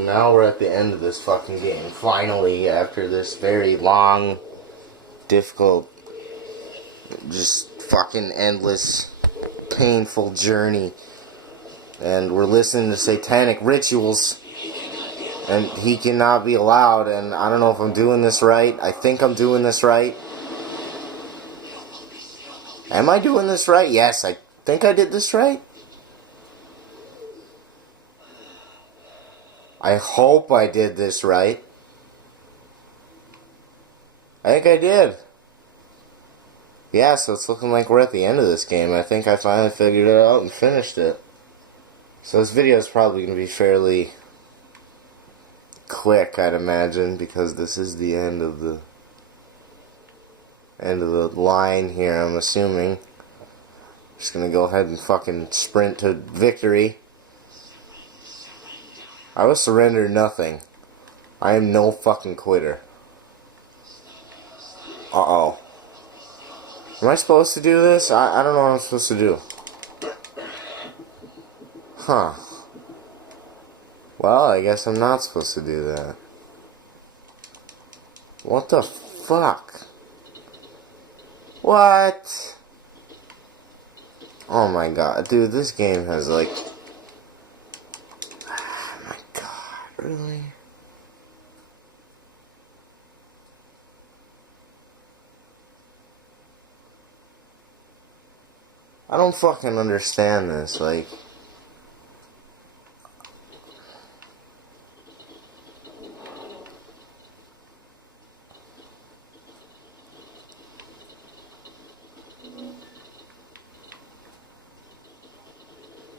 So now we're at the end of this fucking game. Finally, after this very long, difficult, just fucking endless, painful journey. And we're listening to satanic rituals. And he cannot be allowed. And I don't know if I'm doing this right. I think I'm doing this right. Am I doing this right? Yes, I think I did this right. I hope I did this right. I think I did. Yeah, so it's looking like we're at the end of this game. I think I finally figured it out and finished it. So this video is probably going to be fairly quick, I'd imagine, because this is the end of the line here, I'm assuming. Just going to go ahead and fucking sprint to victory. I will surrender nothing. I am no fucking quitter. Uh-oh. Am I supposed to do this? I don't know what I'm supposed to do. Huh. Well, I guess I'm not supposed to do that. What the fuck? What? Oh my god. Dude, this game has like... Oh my god, really? I don't fucking understand this, like...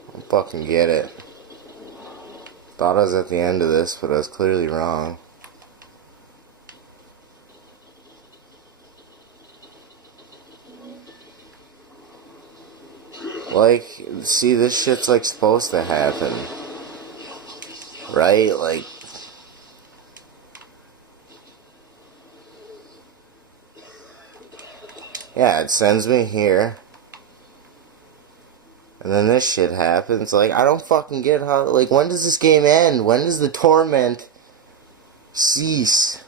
I don't fucking get it. Thought I was at the end of this, but I was clearly wrong. Like, see, this shit's like supposed to happen. Right? Like... Yeah, it sends me here. And then this shit happens. Like, I don't fucking get how... Like, when does this game end? When does the torment cease?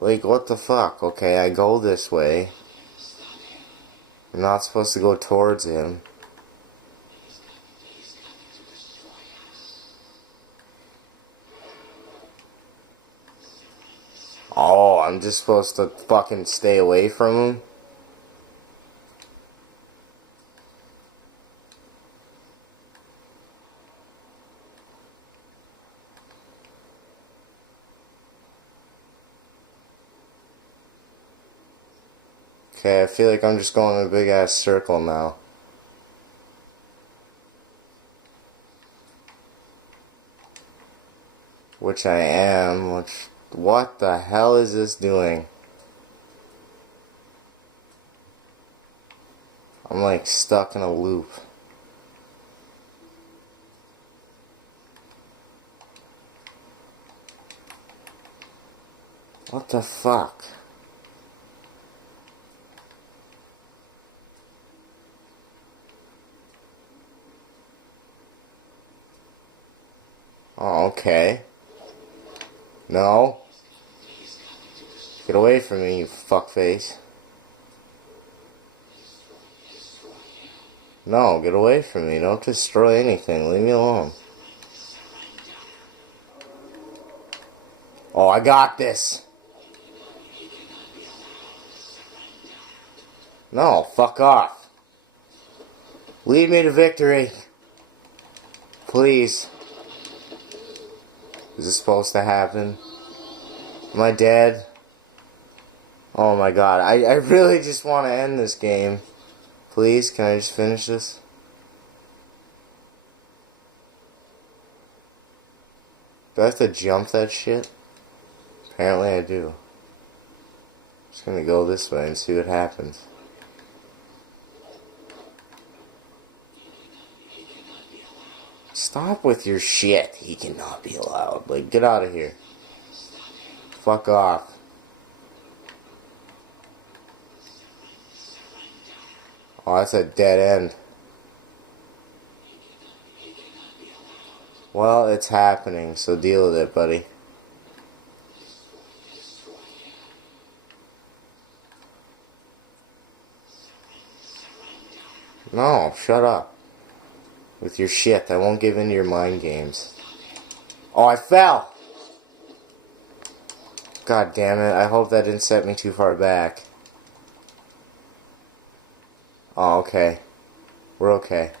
Like, what the fuck? Okay, I go this way. I'm not supposed to go towards him. Oh, I'm just supposed to fucking stay away from him? Okay, I feel like I'm just going in a big ass circle now. Which I am, which... What the hell is this doing? I'm like stuck in a loop. What the fuck? Oh, okay. No. Get away from me, you fuckface. No, get away from me. Don't destroy anything. Leave me alone. Oh, I got this. No, fuck off. Lead me to victory. Please. Is this supposed to happen? Am I dead? Oh my god, I really just want to end this game. Please, can I just finish this? Do I have to jump that shit? Apparently I do. I'm just gonna go this way and see what happens. Stop with your shit. He cannot be allowed. Like, get out of here. Fuck off. Oh, that's a dead end. Well, it's happening, so deal with it, buddy. No, shut up. With your shit, I won't give in to your mind games. Oh, I fell! God damn it, I hope that didn't set me too far back. Oh, okay. We're okay.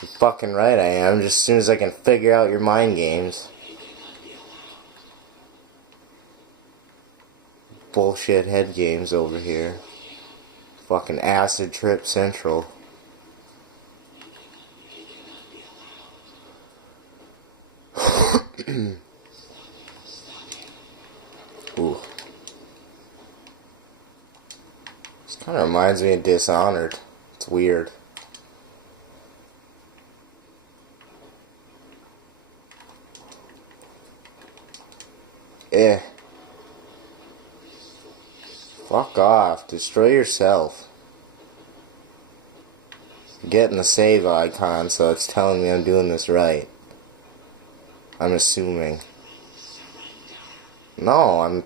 You're fucking right I am, just as soon as I can figure out your mind games. Bullshit head games over here. Fucking acid trip central. Ooh. This kind of reminds me of Dishonored. It's weird. Eh. Fuck off. Destroy yourself. I'm getting the save icon, so it's telling me I'm doing this right. I'm assuming. No,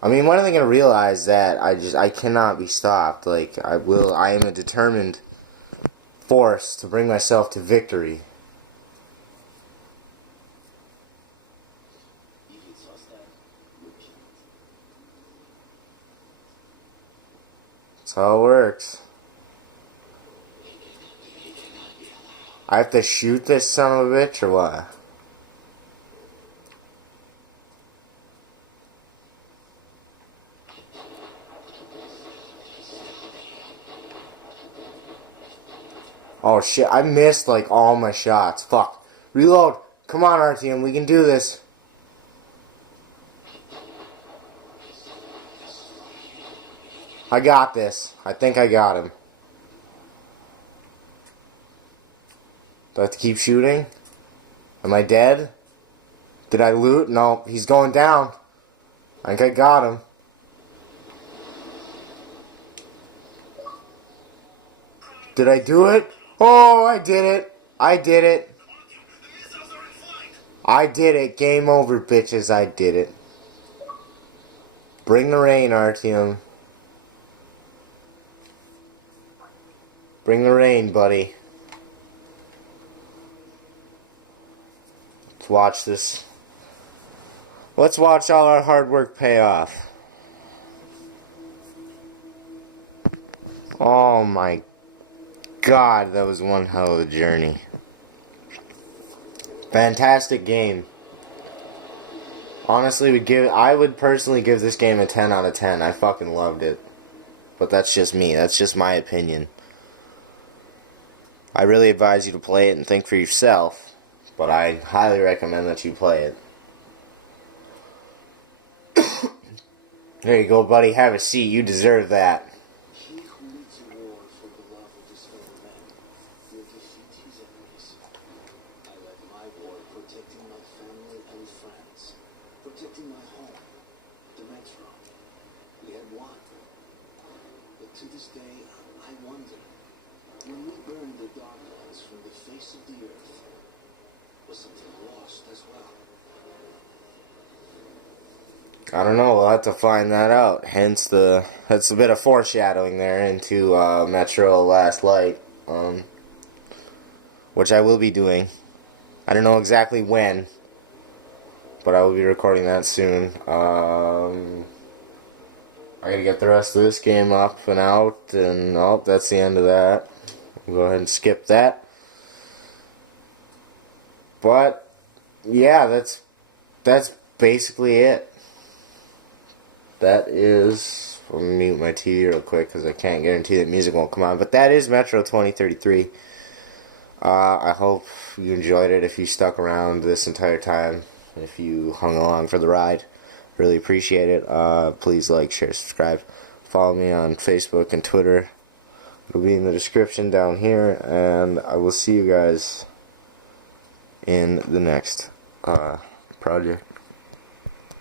I mean, when are they gonna realize that I cannot be stopped? Like, I am a determined force to bring myself to victory. That's how it works. I have to shoot this son of a bitch or what? Oh shit, I missed like all my shots. Fuck. Reload. Come on, Artyom, we can do this. I got this. I think I got him. Do I have to keep shooting? Am I dead? Did I loot? No, he's going down. I think I got him. Did I do it? Oh, I did it. I did it. I did it. Game over, bitches. I did it. Bring the rain, Artyom. Bring the rain, buddy. Let's watch this. Let's watch all our hard work pay off. Oh my God, that was one hell of a journey. Fantastic game. Honestly, I would personally give this game a 10 out of 10. I fucking loved it. But that's just me. That's just my opinion. I really advise you to play it and think for yourself, but I highly recommend that you play it. There you go, buddy. Have a seat. You deserve that. He who leads a war for the love of his fellow men will defeat his enemies. I led my war protecting my family and friends, protecting my home, the metro. We had won. But to this day, I wonder, when we burned the darklands from the face of the earth, was something lost as well? I don't know, we'll have to find that out. Hence that's a bit of foreshadowing there into Metro Last Light, which I will be doing. I don't know exactly when, but I will be recording that soon. I gotta get the rest of this game up and out, and oh, that's the end of that. We'll go ahead and skip that. But yeah, that's basically it. That is, I'm going to mute my TV real quick because I can't guarantee that music won't come on. But that is Metro 2033. I hope you enjoyed it. If you stuck around this entire time, if you hung along for the ride, really appreciate it. Please like, share, subscribe. Follow me on Facebook and Twitter. It'll be in the description down here, and I will see you guys in the next project.